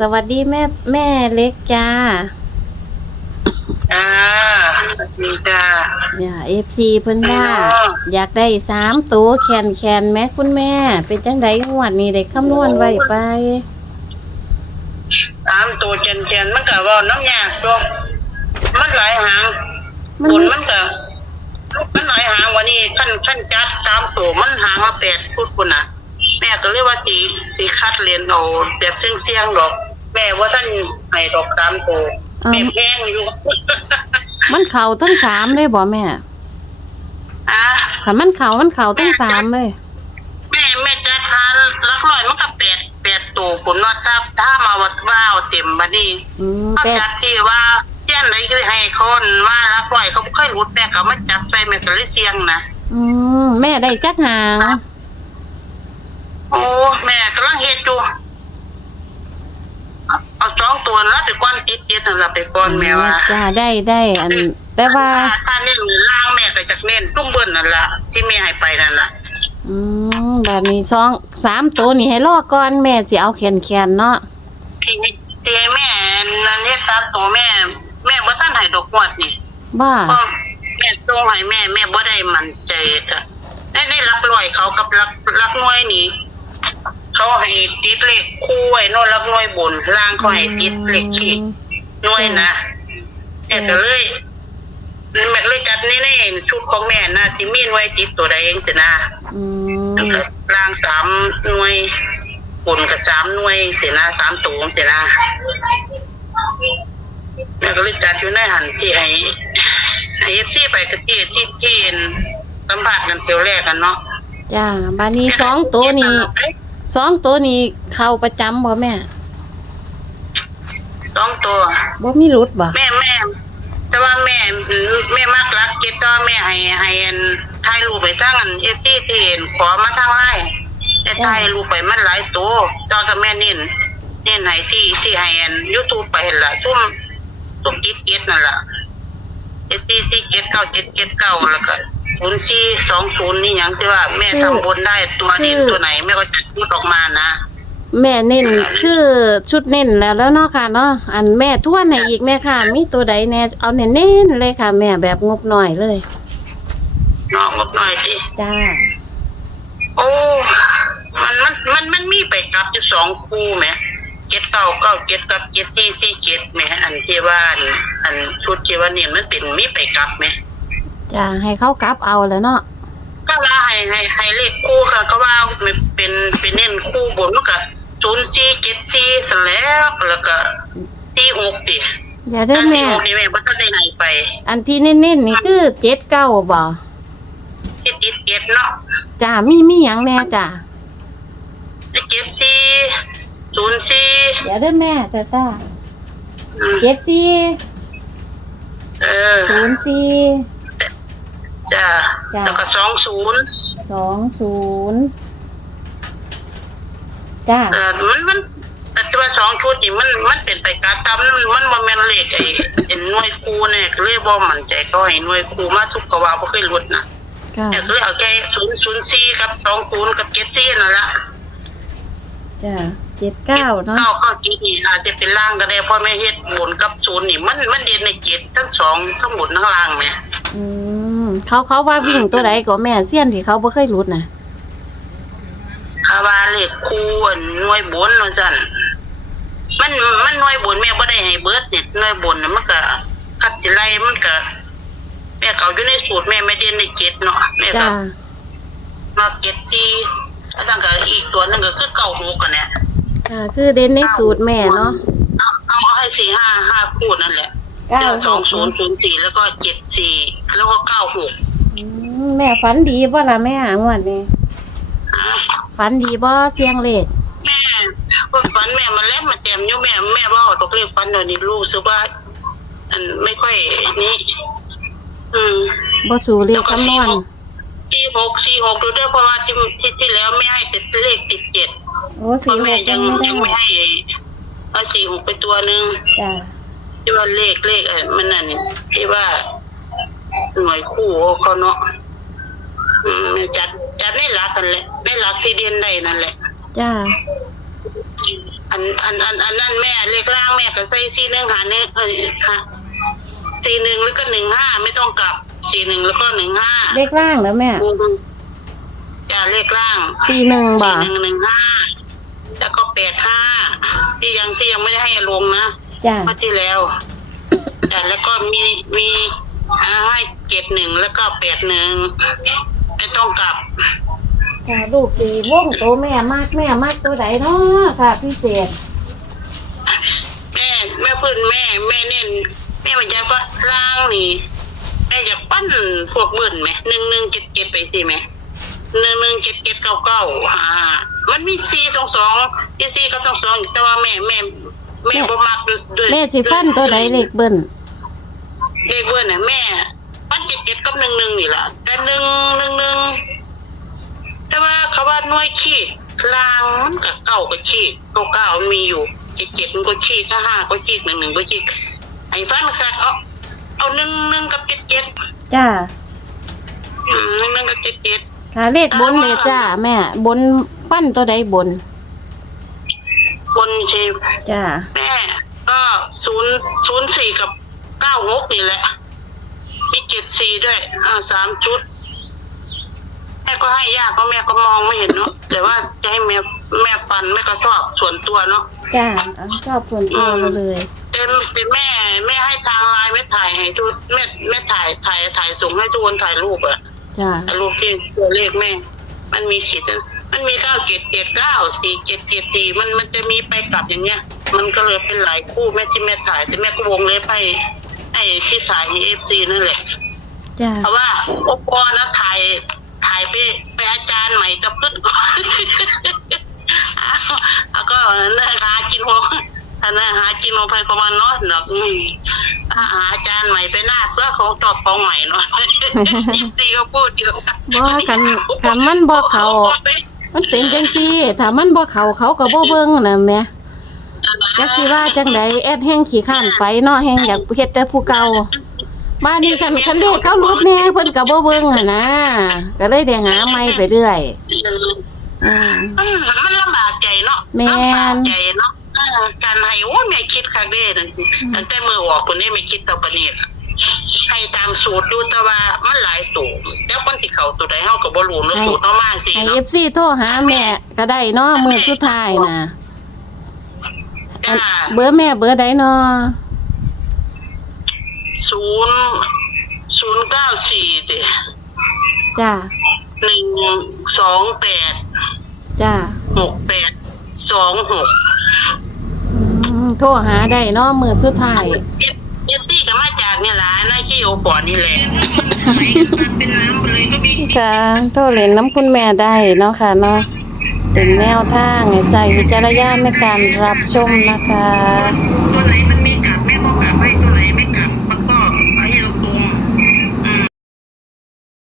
สวัสดีแม่แม่เล็กจ้าอ่าสวัสดีจ้าอย่าเอฟซีเพิ่นว่าอ๋ออยากได้สามตัวแคนแคนๆแม่คุณแม่ เป็นจังไดงวดนี้ได้คำนวณไว้ไปตามตัวเจนเจนมันก็เว่าน้ำยากตัวมันหลายหางมันบนมันก็มันหลายหางวันนี้ท่านท่านจัดตามตัวมันหางมาแปดพูดคุณน่ะ แม่ก็เรียกว่าสีสีคัดเรียนเอาแบบเสี่ยงเสี่ยงๆดอก แม่ว่าท่านให้ดอกตามตัวแม่แพงอยู่ มันเข่าทั้งสามเลยบ่แม่อะถ้ามันเข่ามันเข่าทั้งสามเลย แม่แม่จะทานลักลอยมันก็แปดแปดตัวผมว่าถ้าถ้ามาวัดว่าวเต็มบัดนี้ อืมเขาแปดจัดที่ว่าเจ้นไหนก็ให้คนว่าลักลอยเขาบ่ค่อยรู้แต่ก็มาจับใส่แม่ก็เลยเสียงนะอืมแม่ได้จักหาง โอ้แม่กำลังเฮ็ดอยู่เอาเอาสองตัวแล้วไปก้อนติดติดนั่นละไปก้อนแม่ว่าจ้าได้ได้อัน แต่ว่าถ้ถ้าเน้นล่างแม่ก็จะเน้นตุ้มเบิ้ลนั่นละที่แม่ให้ไปนั่นละอืมแบบนี้สองสามตัวนี่ให้รอก่อนแม่สิเอาแคนแคนๆเนาะที่ที่ให้แม่นั่นเฮ็ดตามตัวแม่ แม่บ่ทันให้ดอกงวดนี่บ้าก็แม่ส่งให้แม่แม่บ่ได้มั่นใจจ้ะในในหลักร้อยเขากับหลักหลักหน่วยนี่ เขาให้ติดเลขคู่ไว้โน่นหลักหน่วยบนล่างเขาให้ติดเลขขีดหน่วยนะแม่ก็เลยแม่เลยจัดนี่ในชุดของแม่นะที่มีหน่วยติดตัวใดเองสินะอืมแล้วก็ล่างสามหน่วยบนกับสามหน่วยสินะสามตัวสินะแม่ก็เลยจัดอยู่ในหันที่ให้ให้เอฟซีไปกับที่ที่ที่สัมผัสกันเที่ยวแรกกันเนาะจ้าบานี้สองตัวนี้ สองตัวนี้เข้าประจำบ่แม่สองตัวบ่มีรุดบ่แม่แม่แต่ว่าแม่แม่มากรักเก็ตก็แม่ให้ให้อันถ่ายรูปไปทั้งอันเอฟซีที่เห็นขอมาทั้งไล่แต่ถ่ายรูปไปมันหลายตัวตอนกับแม่เน้นเน้นให้ที่ที่ให้อันยูทูบไปเห็นละทุ่มทุ่มเก็ตเก็ตนั่นแหละเอฟซีที่เก็ตเก้าเจ็ดเก็ตเก้าแล้วก็ ศูนย์สี่สองศูนย์นี่อย่างที่ว่าแม่ทำบนได้ตัวนี้ตัวไหนแม่ก็จะพูดออกมานะ แม่เน้นคือชุดเน้นแล้วแล้วเนาะค่ะเนาะอันแม่ทวนให้อีกแม่ค่ะ มีตัวใดแน่เอาเน้นๆเลยค่ะ แม่แบบงบหน่อยเลย น้องงบหน่อยสิ จ้าโอ้ มันมันมันมันมีไปกลับอยู่สองคู่ไหมเจ็ดเก้าเก้าเจ็ดกับเจ็ดสี่สี่เจ็ดไหมอันที่ว่าอันอันชุดที่ว่าเนี่ยมันเป็นมีไปกลับไหม จ้าให้เขากลับเอาแล้วเนาะก็ว่าให้ให้ให้เลขคู่ค่ะ ก็ว่ามันเป็นเป็นเน้นคู่บนมันก็ศูนย์สี่เจ็ดสี่สแล้วแล้วก็สี่หกดิอย่าเด้ออันแม่ที่หกนี่แม่ก็จะได้ไหนไปอันที่เน้นๆนี่คือเจ็ดเก้าบ่เจ็ดเจ็ดเจ็ดเนาะจ้ามีมีหยังแน่จ้าเจ็ดสี่ศูนย์สี่อย่าเด้อแม่จ้าจ้าอืมเจ็ดสี่เออศูนย์สี่ จ้าจ้ะ แล้วก็สองศูนย์สองศูนย์จ้าเออมันมันแต่ที่ว่าสองชุดนี่มันมันเป็นไปการตามมันมันบ่แม่นเลขไอ้ไอ้หน่วยครูเนี่ยก็เลยบ่มั่นใจก็ให้หน่วยครูมาทุกกว่าบ่เคยหลุดนะค่ะแต่ก็เลยเอาแค่004กับ20กับ74นั่นละ จ้าเจ็ดเก้าเนาะเก้าเข้าจีนี่อาจจะเป็นล่างก็ได้เพราะแม่เฮ็ดบนกับศูนย์นี่มันมันเด่นในเจ็ดทั้งสองทั้งบนทั้งล่างแม่อืม เขาเขาว่าวิ่งตัวใดก็แม่เสี้ยนที่เขาบ่เคยรุดนะคาว่าเลขครูอันหน่วยบนว่าซั่นมันมันหน่วยบนแม่บ่ได้ให้เบิดนี่หน่วยบนน่ะมันก็คัดสิไล่มันก็แม่เขาอยู่ในสูตรแม่ไม่เด่นในเจ็ดเนาะแม่ก็จ้ามาเจ็ดสี่แล้วตั้งแต่อีกตัวหนึงก็คือเก้าหกกันเนี่ย ค่ะคือเด่นในสูตรแม่เนาะเอาเอาเอาให้สี่ห้าห้าคู่นั่นแหละ เก้าสองศูนย์ศูนย์สี่แล้วก็เจ็ดสี่แล้วก็เก้าหกอืมแม่ฝันดีบ่ล่ะแม่งวดนี้ฝันดีบ่เสียงเลขแม่ว่าฝันแม่มาแล้วมาเต็มอยู่แม่แม่ว่าเอาตกเลขฝันเดี๋ยวนี้รู้สึกว่าอันไม่ค่อยนี่อืมบ่สู่เลขคำนวณสี่หกสี่หกดูด้วยเพราะว่าที่ที่ที่แล้วไม่ให้ติดเลขติดเจ็ดโอ้เพสี่ราะหแม่กยัยังงไม่ยังไม่ได้ให้เอาสี่หกไปตัวหนึ่งจ้า ที่ว่าเลขเลขเออมันนั่นที่ว่าหน่วยคู่เขาเนาะอืมจัดจัดได้หลักกันแหละได้หลักที่เด่นได้นั่นแหละ จ้า อันอันอันอันนั่นแม่เลขล่างแม่ก็ใส่สี่หนึ่งหาหนึ่งเออค่ะสี่หนึ่งแล้วก็หนึ่งห้าไม่ต้องกลับสี่หนึ่งแล้วก็หนึ่งห้าเลขล่างแล้วแม่จะเลขล่างสี่หนึ่งบ่สี่หนึ่งหนึ่งห้าแล้วก็แปดห้าที่ยังที่ยังไม่ได้ให้ล งนะจ้าเมื่อที่แล้วแต่แล้วก็มีมีอ่าให้เจ็ดหนึ่งแล้วก็แปดหนึ่งไม่ต้องกลับค่ะลูกสีวงโตแม่มากแม่มากตัวใดเนาะค่ะพิเศษแม่แม่พื้นแม่แม่เน้นแม่ว่าจะว่าล่างนี่แม่อยากปั้นพวกมื่นไหมหนึ่งหนึ่งเจ็ดเจ็ดไปสิไหมหนึ่งหนึ่งเจ็ดเจ็ดเก้าเก้าอ่ามันมีสี่สองสองที่สี่กับสองสองแต่ว่าแม่แม่ แม่บ่มักด้วยด้วยแม่สิฟันตัวใดเลขเบิ้ลเลขเบิ้ลน่ะแม่ปั้นเจ็ดเจ็ดกับหนึ่งหนึ่งนี่แหละแต่หนึ่งหนึ่งหนึ่งแต่ว่าเขาว่าหน่วยขีดลางมันกับเก้าก็ขีดเก้าเก้ามันมีอยู่เจ็ดเจ็ดมันก็ขีดห้าห้าก็ขีดหนึ่งหนึ่งก็ขีดไอ้ฟันขาดเอาเอาหนึ่งหนึ่งกับเจ็ดเจ็ดจ้าอืมหนึ่งหนึ่งกับเจ็ดเจ็ดค่ะเลขบนเลยจ้า แม่ บนฟันตัวใดบน บนเชฟจ้าแม่ก็ศูนย์ศูนย์สี่กับเก้าหกนี่แหละ มีเจ็ดสี่ด้วย อ่าสามชุด แม่ก็ให้ยากเพราะแม่ก็มองไม่เห็นเนาะแต่ว่าจะให้แม่แม่ฟันแม่ก็ชอบส่วนตัวเนาะจ้าเอาชอบส่วนตัวเราเลยเต็มเป็นแม่แม่ให้ทางไลน์แม่ถ่ายให้ทุกแม่แม่ถ่ายถ่ายถ่ายส่งให้ทุกคนถ่ายรูปอะจ้า ถ่ายรูปที่ตัวเลขแม่ มันมีขีด มันมีเก้าเจ็ดเจ็ดเก้าสี่เจ็ดเจ็ดสี่มันมันจะมีไปกลับอย่างเงี้ย มันก็เลยเป็นหลายคู่แม่ที่แม่ถ่ายแต่แม่ก็วงเล็บให้ให้ที่ถ่ายเอฟซีนั่นแหละจ้าเพราะว่าโอปอนะถ่ายถ่ายไปไปอาจารย์ใหม่กับพึ่งก่อนแล้วก็เนื้อหากินหัวถ้าเนื้อหากินหัวไปประมาณเนาะดอกอืมถ้าหาอาจารย์ใหม่ไปหน้าเพื่อของตอบของใหม่เนาะยิซีก็พูดอยู่บ่คันคันมันบ่เขา มันเป็นจังซี่ถ้ามันบ่เขาเขาก็บ่เบิ่งน่ะแม่จักสิว่าจังไดแอดแห้งขี้ข้านไปเนาะแห้งอยากเฮ็ดแต่ผู้เก่าบ้านนี้คันคันเด็กเขารุดแน่เพิ่นก็บ่เบิ่งหั่นนะก็เลยได้หาใหม่ไปเรื่อยอืมมันมันลำบากใจเนาะแม่น ลำบากใจเนาะเออการให้โอ้แม่คิดคักเด้นั่นตั้งแต่มือออกคนนี้ไม่คิดต่อปานนี้ ให้ตามสูตรดูแต่ว่ามันหลายสูตรแล้วคนที่เขาตัวใดเฮาก็บ่รู้เนาะสูตรเฮามาสิให้เนาะ FC โทรหาแม่ก็ได้เนาะมื้อสุดท้ายน่ะอันจ้าเบอร์แม่เบอร์ใดเนาะศูนย์ศูนย์เก้าสี่เดจ้าหนึ่งสองแปดจ้าหกแปดสองหกอืมโทรหาได้เนาะมื้อสุดท้าย เอฟซี่ก็มาจาก เนี่ยล่ะหน้าที่โอปอนี่แหละเป็นน้ำไปเลยก็มีค่ะโทรเล่นน้ำคุณแม่ได้เนาะค่ะเนาะเป็นแนวทางให้ใส่วิจารณญาณในการรับชมนะคะ